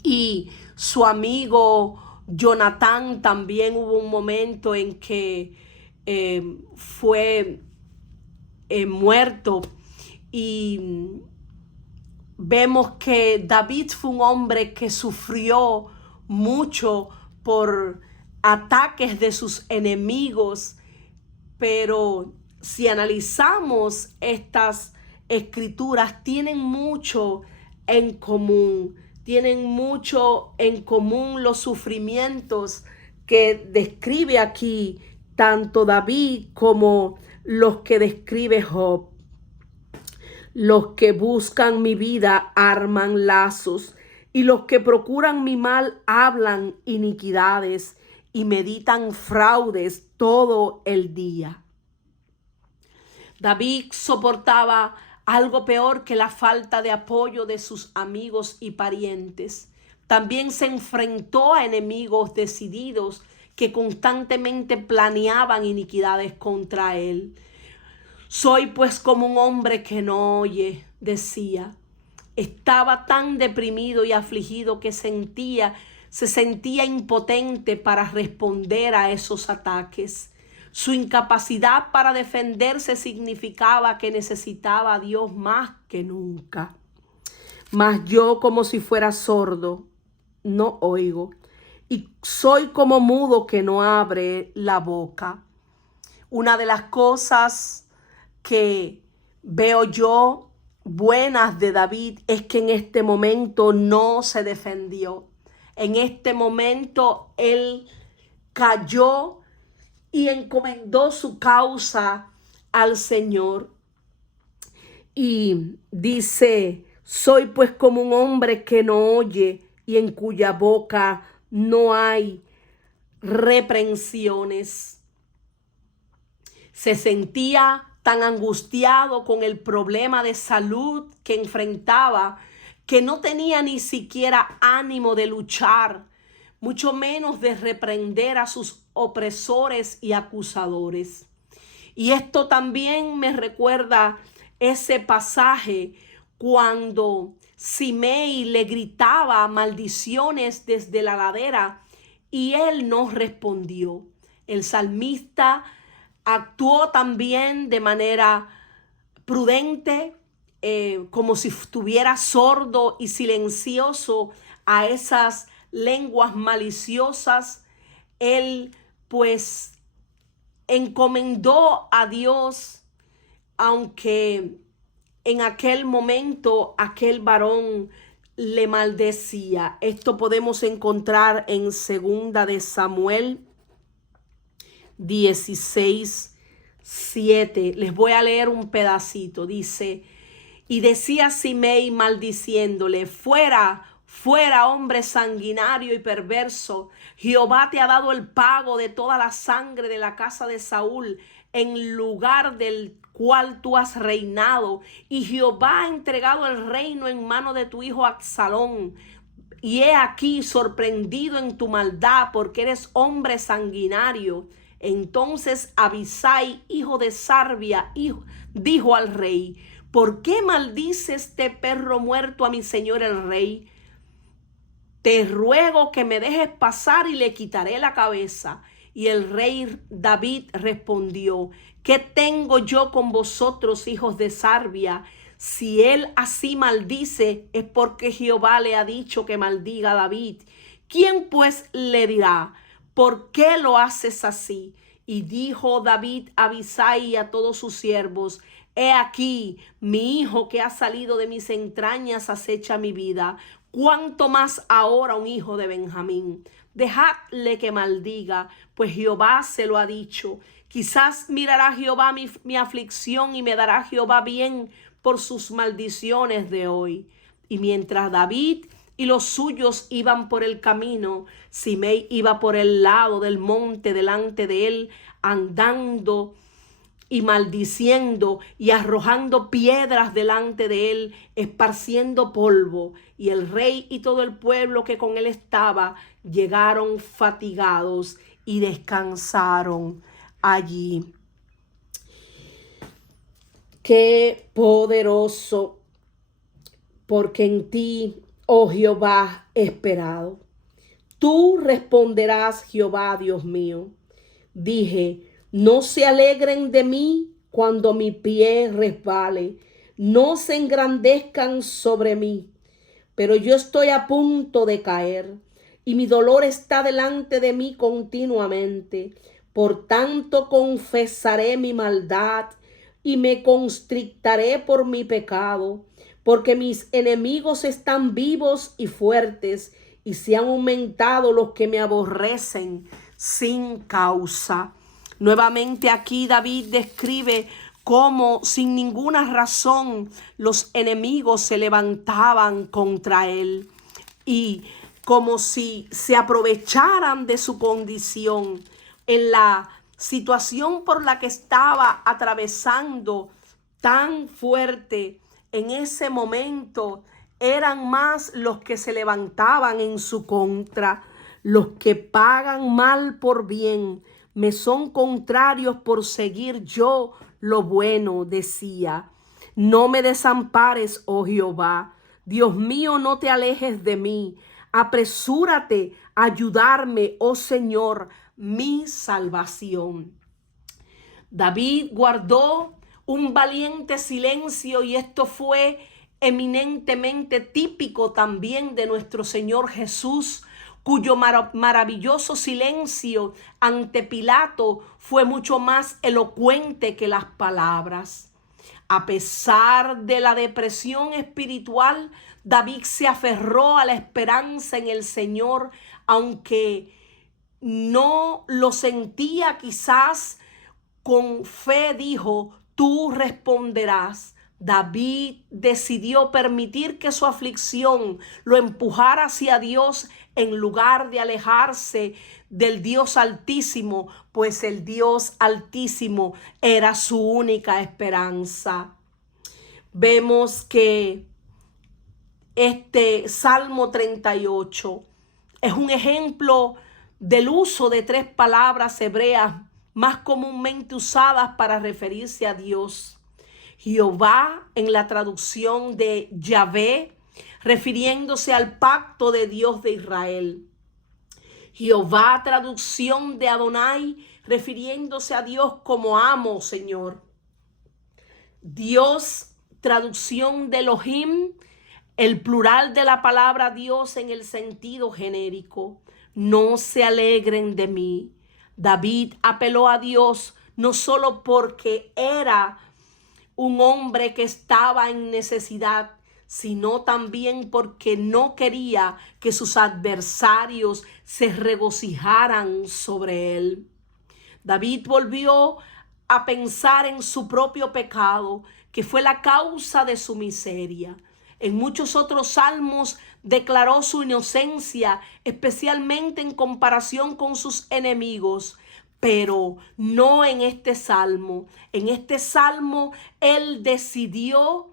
y su amigo Jonatán también hubo un momento en que fue muerto. Y vemos que David fue un hombre que sufrió mucho por ataques de sus enemigos, pero si analizamos estas escrituras, tienen mucho en común los sufrimientos que describe aquí tanto David como los que describe Job. Los que buscan mi vida arman lazos, y los que procuran mi mal hablan iniquidades y meditan fraudes todo el día. David soportaba algo peor que la falta de apoyo de sus amigos y parientes. También se enfrentó a enemigos decididos que constantemente planeaban iniquidades contra él. Soy pues como un hombre que no oye, decía. Estaba tan deprimido y afligido que se sentía impotente para responder a esos ataques. Su incapacidad para defenderse significaba que necesitaba a Dios más que nunca. Mas yo, como si fuera sordo, no oigo, y soy como mudo que no abre la boca. Una de las cosas que veo yo buenas de David es que en este momento no se defendió. En este momento él cayó y encomendó su causa al Señor. Y dice, soy pues como un hombre que no oye y en cuya boca no hay reprensiones. Se sentía tan angustiado con el problema de salud que enfrentaba que no tenía ni siquiera ánimo de luchar, mucho menos de reprender a sus opresores y acusadores. Y esto también me recuerda ese pasaje cuando Simei le gritaba maldiciones desde la ladera y él no respondió. El salmista actuó también de manera prudente, como si estuviera sordo y silencioso a esas lenguas maliciosas. Él pues encomendó a Dios, aunque en aquel momento aquel varón le maldecía. Esto podemos encontrar en 2 de Samuel 16:7. Les voy a leer un pedacito. Dice, y decía Simei maldiciéndole, fuera, fuera, hombre sanguinario y perverso. Jehová te ha dado el pago de toda la sangre de la casa de Saúl, en lugar del cual tú has reinado. Y Jehová ha entregado el reino en mano de tu hijo Absalón. Y he aquí sorprendido en tu maldad, porque eres hombre sanguinario. Entonces Abisai, hijo de Sarbia, dijo al rey, ¿por qué maldice este perro muerto a mi señor el rey? Te ruego que me dejes pasar y le quitaré la cabeza. Y el rey David respondió, ¿qué tengo yo con vosotros, hijos de Sarbia? Si él así maldice, es porque Jehová le ha dicho que maldiga a David. ¿Quién pues le dirá, por qué lo haces así? Y dijo David a Abisai y a todos sus siervos, he aquí, mi hijo que ha salido de mis entrañas acecha mi vida. ¿Cuánto más ahora un hijo de Benjamín? Dejadle que maldiga, pues Jehová se lo ha dicho. Quizás mirará Jehová mi aflicción y me dará Jehová bien por sus maldiciones de hoy. Y mientras David y los suyos iban por el camino, Simei iba por el lado del monte delante de él, andando y maldiciendo y arrojando piedras delante de él, esparciendo polvo. Y el rey y todo el pueblo que con él estaba llegaron fatigados y descansaron allí. Qué poderoso, porque en ti, oh Jehová, he esperado. Tú responderás, Jehová, Dios mío. Dije, no se alegren de mí cuando mi pie resbale, no se engrandezcan sobre mí, pero yo estoy a punto de caer y mi dolor está delante de mí continuamente. Por tanto confesaré mi maldad y me constrictaré por mi pecado, porque mis enemigos están vivos y fuertes y se han aumentado los que me aborrecen sin causa. Nuevamente aquí David describe cómo sin ninguna razón los enemigos se levantaban contra él y como si se aprovecharan de su condición en la situación por la que estaba atravesando tan fuerte. En ese momento eran más los que se levantaban en su contra. Los que pagan mal por bien me son contrarios por seguir yo lo bueno, decía. No me desampares, oh Jehová. Dios mío, no te alejes de mí. Apresúrate a ayudarme, oh Señor, mi salvación. David guardó un valiente silencio y esto fue eminentemente típico también de nuestro Señor Jesús, cuyo maravilloso silencio ante Pilato fue mucho más elocuente que las palabras. A pesar de la depresión espiritual, David se aferró a la esperanza en el Señor, aunque no lo sentía quizás con fe, dijo, tú responderás. David decidió permitir que su aflicción lo empujara hacia Dios en lugar de alejarse del Dios Altísimo, pues el Dios Altísimo era su única esperanza. Vemos que este Salmo 38 es un ejemplo del uso de 3 palabras hebreas más comúnmente usadas para referirse a Dios. Jehová en la traducción de Yahvé, refiriéndose al pacto de Dios de Israel. Jehová, traducción de Adonai, refiriéndose a Dios como amo, Señor. Dios, traducción de Elohim, el plural de la palabra Dios en el sentido genérico. No se alegren de mí. David apeló a Dios no solo porque era un hombre que estaba en necesidad, sino también porque no quería que sus adversarios se regocijaran sobre él. David volvió a pensar en su propio pecado, que fue la causa de su miseria. En muchos otros salmos declaró su inocencia, especialmente en comparación con sus enemigos, pero no en este salmo. En este salmo él decidió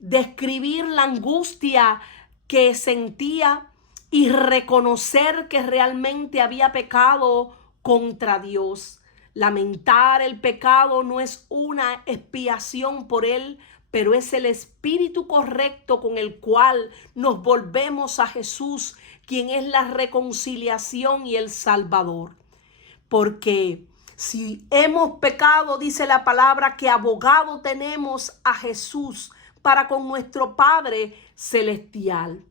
describir la angustia que sentía y reconocer que realmente había pecado contra Dios. Lamentar el pecado no es una expiación por él, pero es el espíritu correcto con el cual nos volvemos a Jesús, quien es la reconciliación y el Salvador. Porque si hemos pecado, dice la palabra, que abogado tenemos a Jesús para con nuestro Padre Celestial.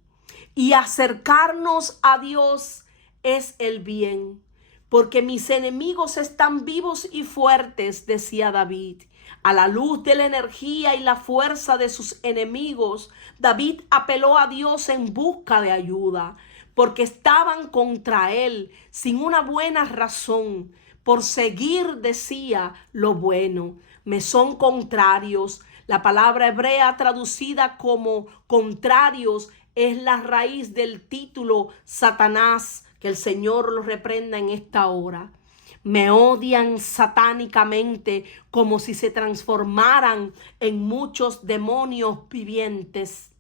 Y acercarnos a Dios es el bien, porque mis enemigos están vivos y fuertes, decía David. A la luz de la energía y la fuerza de sus enemigos, David apeló a Dios en busca de ayuda, porque estaban contra él sin una buena razón. Por seguir, decía, lo bueno, me son contrarios. La palabra hebrea traducida como contrarios es la raíz del título Satanás, que el Señor lo reprenda en esta hora. Me odian satánicamente como si se transformaran en muchos demonios vivientes.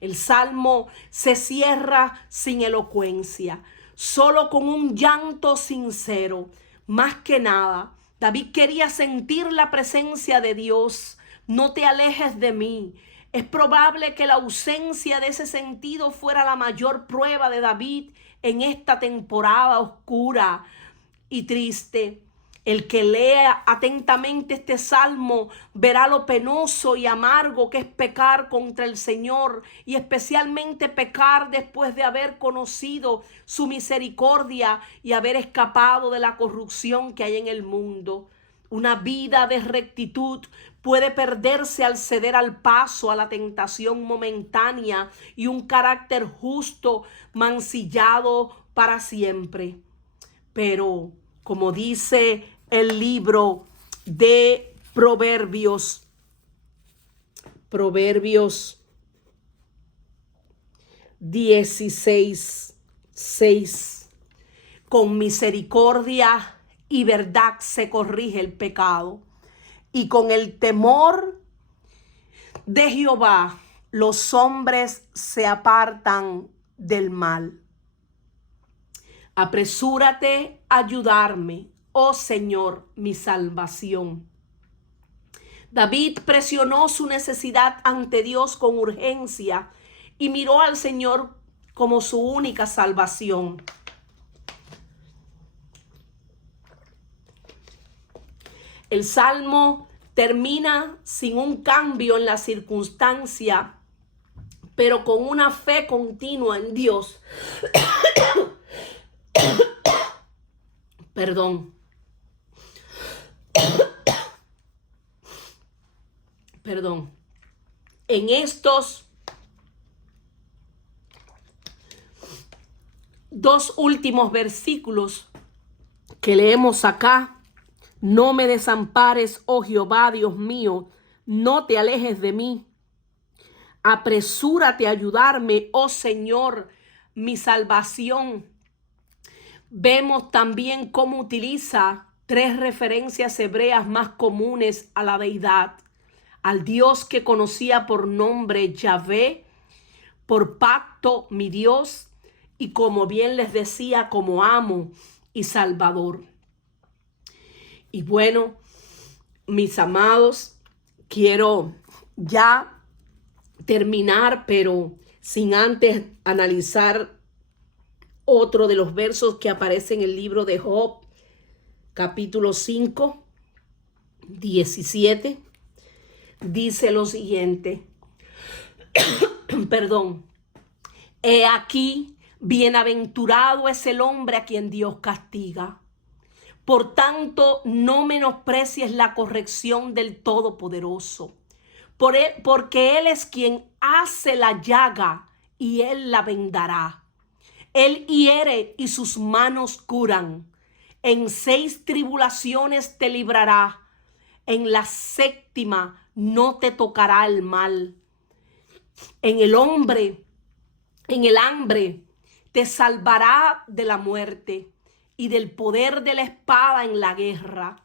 El salmo se cierra sin elocuencia, solo con un llanto sincero. Más que nada, David quería sentir la presencia de Dios. No te alejes de mí. Es probable que la ausencia de ese sentido fuera la mayor prueba de David en esta temporada oscura y triste. El que lea atentamente este salmo verá lo penoso y amargo que es pecar contra el Señor, y especialmente pecar después de haber conocido su misericordia y haber escapado de la corrupción que hay en el mundo. Una vida de rectitud puede perderse al ceder al paso a la tentación momentánea y un carácter justo mancillado para siempre. Pero, como dice el libro de Proverbios 16:6, con misericordia y verdad se corrige el pecado, y con el temor de Jehová los hombres se apartan del mal. Apresúrate a ayudarme, oh Señor, mi salvación. David presionó su necesidad ante Dios con urgencia y miró al Señor como su única salvación. El salmo termina sin un cambio en la circunstancia, pero con una fe continua en Dios. Perdón. En estos dos últimos versículos que leemos acá. No me desampares, oh Jehová, Dios mío, no te alejes de mí. Apresúrate a ayudarme, oh Señor, mi salvación. Vemos también cómo utiliza tres referencias hebreas más comunes a la deidad. Al Dios que conocía por nombre Yahvé, por pacto, mi Dios, y como bien les decía, como amo y salvador. Y bueno, mis amados, quiero ya terminar, pero sin antes analizar otro de los versos que aparece en el libro de Job, capítulo 5, 17. Dice lo siguiente, perdón, he aquí, bienaventurado es el hombre a quien Dios castiga. Por tanto, no menosprecies la corrección del Todopoderoso, porque Él es quien hace la llaga y Él la vendará. Él hiere y sus manos curan. En 6 tribulaciones te librará. En la 7ª no te tocará el mal. En el hambre te salvará de la muerte y del poder de la espada en la guerra.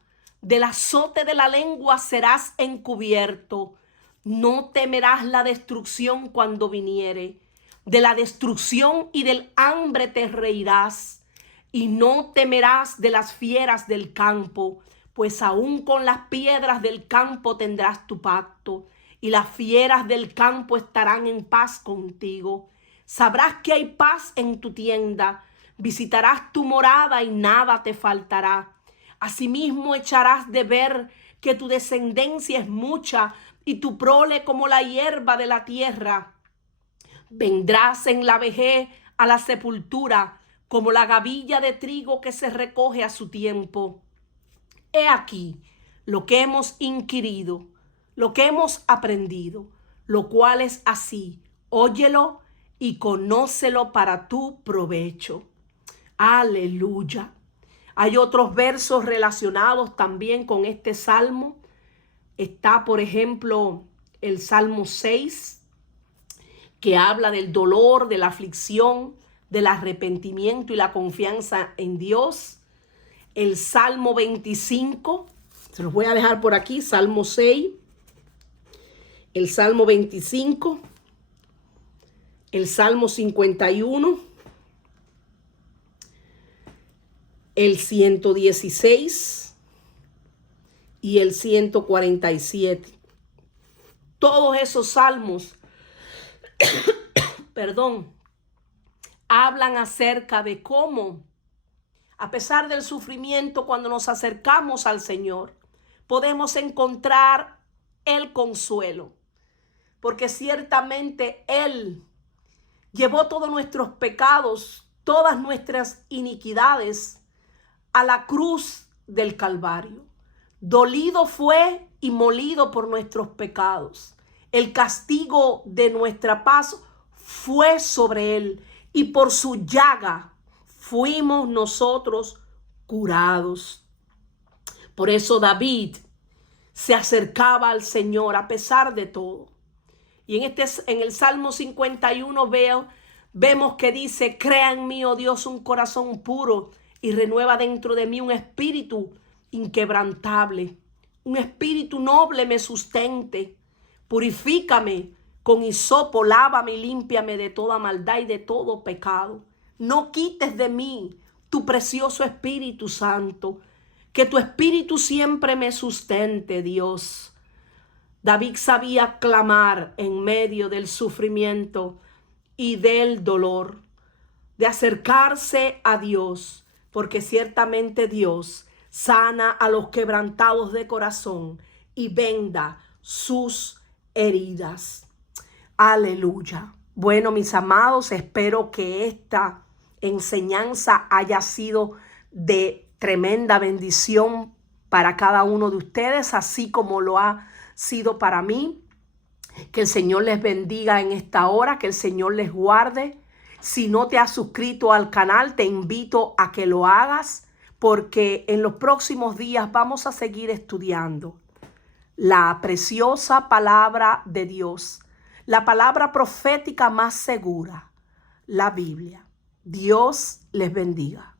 Del azote de la lengua serás encubierto. No temerás la destrucción cuando viniere. De la destrucción y del hambre te reirás. Y no temerás de las fieras del campo, pues aún con las piedras del campo tendrás tu pacto, y las fieras del campo estarán en paz contigo. Sabrás que hay paz en tu tienda, visitarás tu morada y nada te faltará. Asimismo echarás de ver que tu descendencia es mucha y tu prole como la hierba de la tierra. Vendrás en la vejez a la sepultura como la gavilla de trigo que se recoge a su tiempo. He aquí lo que hemos inquirido, lo que hemos aprendido, lo cual es así. Óyelo y conócelo para tu provecho. Aleluya. Hay otros versos relacionados también con este salmo. Está, por ejemplo, el Salmo 6, que habla del dolor, de la aflicción, del arrepentimiento y la confianza en Dios. El Salmo 25, se los voy a dejar por aquí, Salmo 6, el Salmo 25, el Salmo 51, el 116 y el 147. Todos esos salmos, hablan acerca de cómo, a pesar del sufrimiento, cuando nos acercamos al Señor, podemos encontrar el consuelo. Porque ciertamente Él llevó todos nuestros pecados, todas nuestras iniquidades a la cruz del Calvario. Dolido fue y molido por nuestros pecados. El castigo de nuestra paz fue sobre Él, y por su llaga fuimos nosotros curados. Por eso David se acercaba al Señor a pesar de todo. Y en el Salmo 51 vemos que dice: crea en mí, oh Dios, un corazón puro y renueva dentro de mí un espíritu inquebrantable. Un espíritu noble me sustente. Purifícame con hisopo, lávame y límpiame de toda maldad y de todo pecado. No quites de mí tu precioso Espíritu Santo. Que tu Espíritu siempre me sustente, Dios. David sabía clamar en medio del sufrimiento y del dolor, de acercarse a Dios, porque ciertamente Dios sana a los quebrantados de corazón y venda sus heridas. Aleluya. Bueno, mis amados, espero que esta enseñanza haya sido de tremenda bendición para cada uno de ustedes, así como lo ha sido para mí. Que el Señor les bendiga en esta hora, que el Señor les guarde. Si no te has suscrito al canal, te invito a que lo hagas, porque en los próximos días vamos a seguir estudiando la preciosa palabra de Dios, la palabra profética más segura, la Biblia. Dios les bendiga.